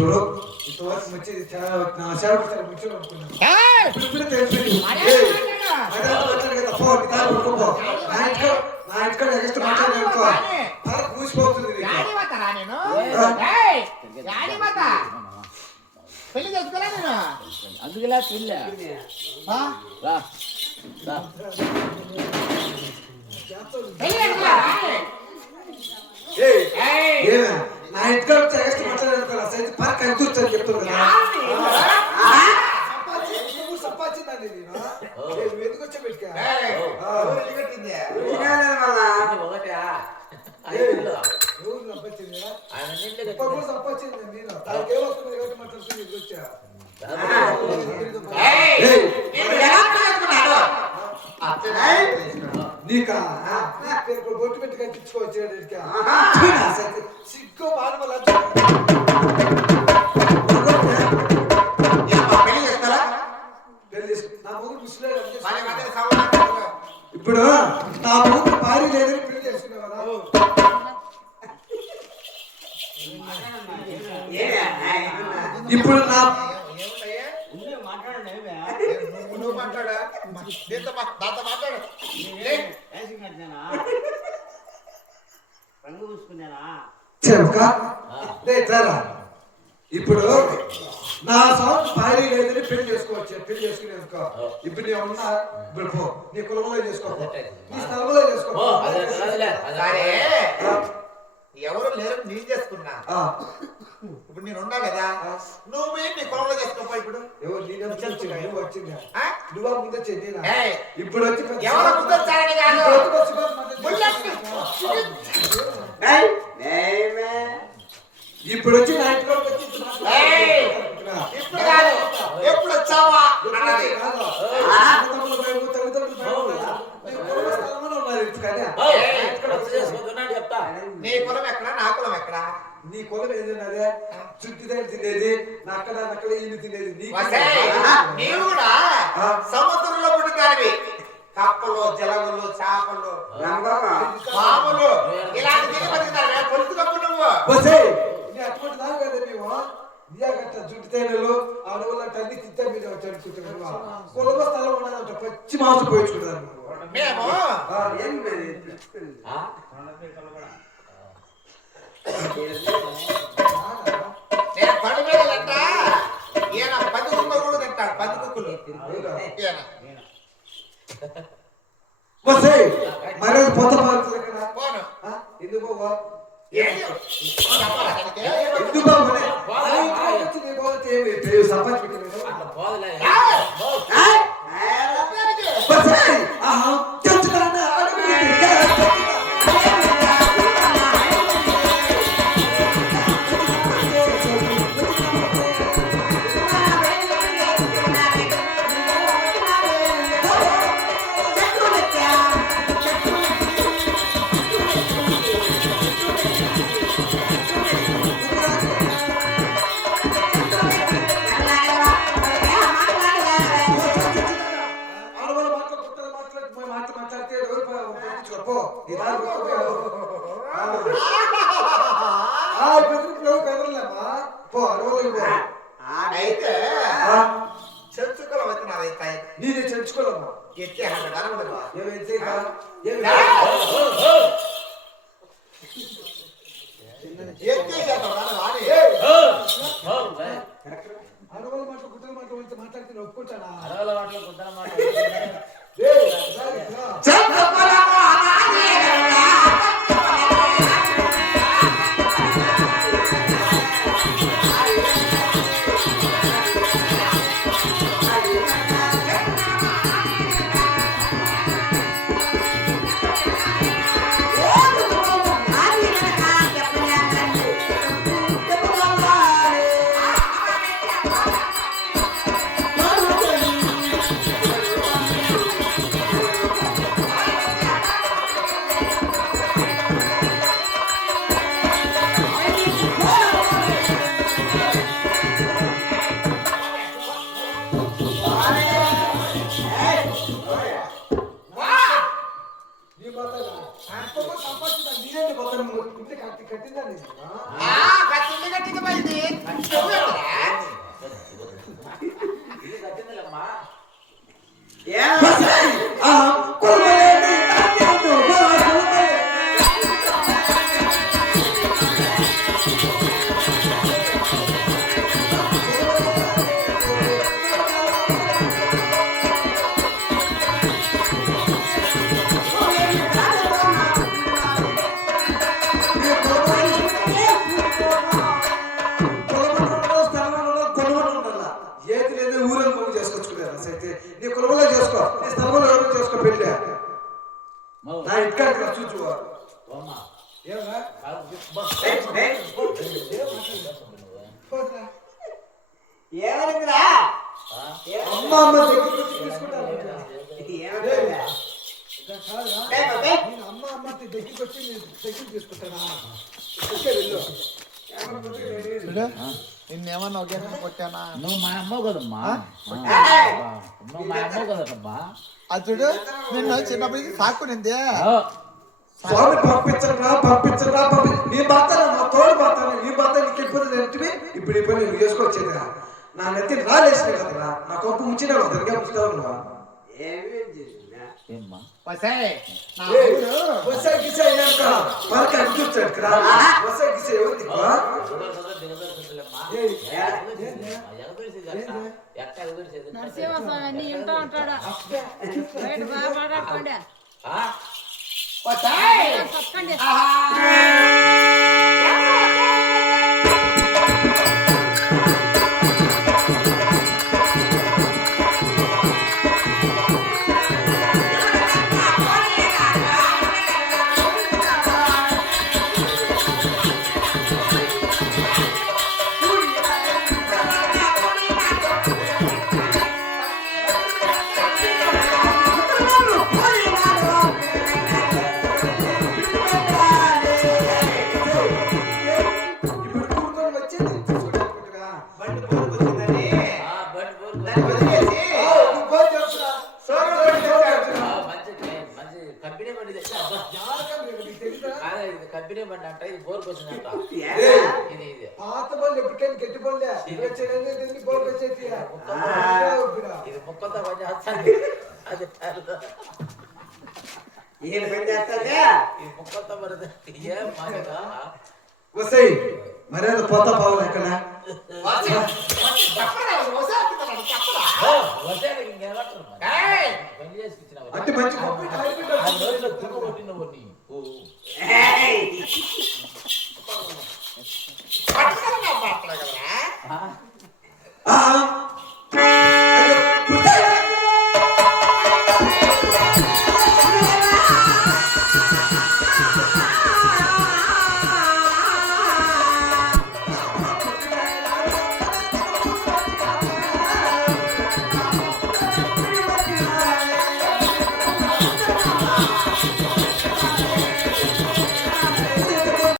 చూడు ఇంతవరకు వచ్చి నా సేవ కూర్చొని అనుకున్నాను. ఇప్పుడు తెలిసింది నా ఇంటికాడ ఎగస్ట్ మాట్లాడనుకో తల కూసిపోతుంది. పెళ్లి చేసుకోలే నేను అందుకులా పెళ్ళి నా ఇంటికాడ ఎగస్ట్ మాట్లాడనుకో సైతం పార్క్ అంతూర్చని చెప్తున్నాను కదా. సంపాదించిందండి నేను ఎందుకు వచ్చా పెట్టుకా నీకా బొట్టు పెట్టి కట్టించుకోవచ్చు సిగ్గు బాధ ఇప్పుడు నా మూడు భార్య లేదని పెళ్లి చేసుకున్నావా? ఇప్పుడు నా నువ్వు మాట్లాడా రంగు పూసుకున్నానా ఇప్పుడు నా సౌండ్ భార్య లేదని పెళ్లి చేసుకోవచ్చు. పెళ్లి చేసుకునేందుకో ఇప్పుడు నేను ఉన్నా ఇప్పుడు పో నీ కులంలో చేసుకో నీ స్థలంలో చేసుకో. ఎవరు లేరు నేను చేసుకున్నా. ఇప్పుడు నేను ఉన్నా కదా నువ్వు నీ కులంలో చేసుకోపో. ఇప్పుడు ఎవరు నువ్వు వచ్చిందా నువ్వు ముందు చెందినా ఇప్పుడు వచ్చి ఎవరు ముందు ఇప్పుడు వచ్చి నా ఇంట్లో ఎప్పుడు వచ్చావా నీ కులం ఎక్కడ నా కులం ఎక్కడ? నీ కులం ఏదన్నదే చుట్టి దగ్గర తినేది నక్కడ నక్కల ఇల్లు తినేది నీవు కూడా సముద్రంలో పుట్టినవి కప్పలు జలములు చేపలు పాములు ఇలాంటి తిని బతుకుతారు. పొలుసు కప్పు నువ్వు అటువంటి దాని కదా మేము ఇయాగట్ట జుట్టు తేనెలు అడవుల అన్ని తింటే మీరు చదువుకుంటున్నాను. కులమ స్థలం ఉన్నదంట పచ్చి మాంసం పోయించుకుంటారు మేము. నేను పడి మీదంట ఈయన 10 కుక్కలు కూడా తింటాడు. 10 కుక్కలు మరి పొద్దు పాడుతుంది ఇక్కడ పోను ఎందుకు బాబా అయితే చెంచుకోవడం అవుతున్నదైతే నేను చెంచుకోలేమ్మా ఎత్తే అడవుల మాటలు గుట్టల మాటలు మాట్లాడితే ఒప్పుకుంటాడా? అడవుల మాటలు గుట్టల మాటలు ఏది లేదు ఊరని నువ్వు చేసుకొచ్చుకునేది అయితే నీ కులంలో చేసుకో నీ స్థలంలో ఎవరు చేసుకో పెళ్ళి నా ఇక్కడ చూచువారు ఏమన్నా ఏమైందిరా అమ్మ అమ్మ దగ్గరికి వచ్చి తీసుకుంటాను నేను అమ్మ అమ్మ దగ్గరికి వచ్చి నేను దగ్గర తీసుకుంటానా నిన్నేమన్నా ఒకే కొట్టానా నువ్వు మా అమ్మ కదమ్మా నువ్వు మా అమ్మ కదమ్మా అతడు నిన్ను చిన్నప్పటికి సాక్కునింది స్వామి పంపించరా నీ భర్త మా తోడు భర్త నీ భర్త నీకు ఇబ్బంది ఏంటివి ఇప్పుడు ఈ పని నువ్వు చేసుకొచ్చేది నా నెత్తి రాలేసినాయి కదరా నా కొప్పు ముంచినా కదా ఇంకేముస్తావు నువ్వు ఏమ్మా వసే గిసే ఏంట మనకి అనిపించాడు కదా వసే గిసే ఎవరికి నరసింహస్వామి ఇంటూ ఉంటాడు బయట బాగా మాట్లాడుకోండి చెప్పండి ఇప్పుడు కూర్చొని వచ్చేది చూసుకుంటుగా బండి బోర్కు వచ్చిందని దాన్ని మంచి వదిలేసి నువ్వు పోయి తెలుసురా మంచి కంపెనీ బండి తెచ్చా కంపెనీ బండి అంట ఇది బోర్కి వచ్చిందంట ఇది ఇది పాత బళ్ళు ఎప్పటికైనా గట్టి బళ్ళే ఇవన్నీ బోర్డు వచ్చేది ఇది ముక్కలతో పని చేస్తాను అది ఈయన పని చేస్తానే ఈ ముక్కలతో మరి ఏం మాటగా వసై మరేదో పోతా పోవాలి ఎక్కడ వసేకి ఇంకేమంటారు పని చేసి అంటే మంచి గొప్ప కొట్టినవు నీ ఆ